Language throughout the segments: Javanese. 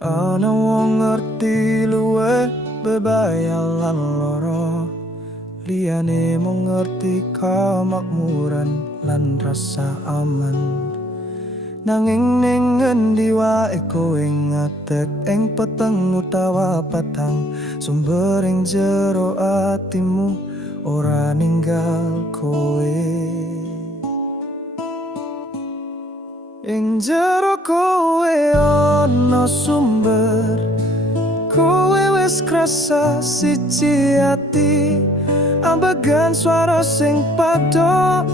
ana wong ngerti luwe bebaya lan loro liyane mung ngerti kamakmuran lan rasa aman. Nanging ning ngendi wae kowe ngatek ing peteng utawa patang? Sumber ing jero atimu ora ninggal kowe. Ing jero kowe ana wis krasa siji ati. Ambegan swara sing padha.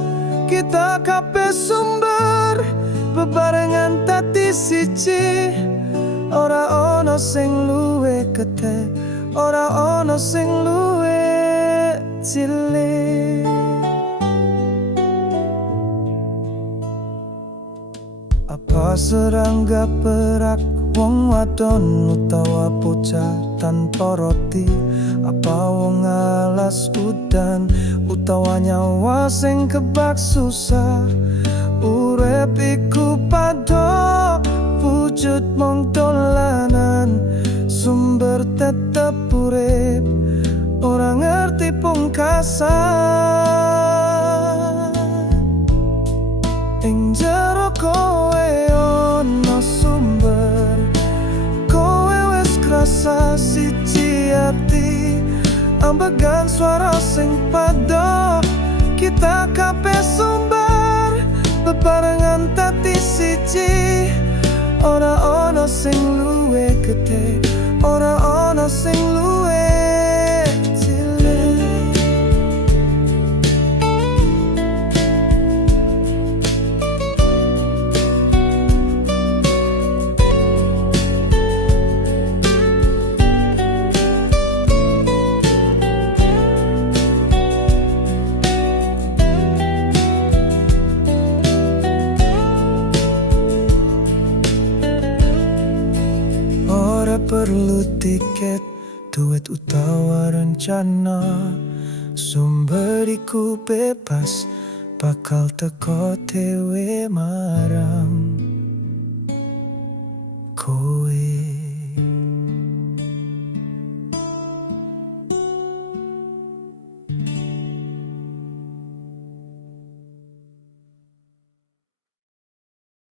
Kita kabeh sumber bebarengan tati siji. Ora ono sing luwe kete ora ono sing luwe cilik Serangga perak wong wadon utawa bocah tanpa roti. Apa wong alas udan utawa nyawa sing kebak susah? Urep iku padha wujud mong dolanan Sumber tetep urip. Ora ngerti pungkasan. Ing wis krasa siji ati. Ambegan suara sing padha. Kita kabeh sumber Bebarengan tati siji Ora perlu tiket, duit utawa rencana. Sumberiku bebas, bakal teko tewe marang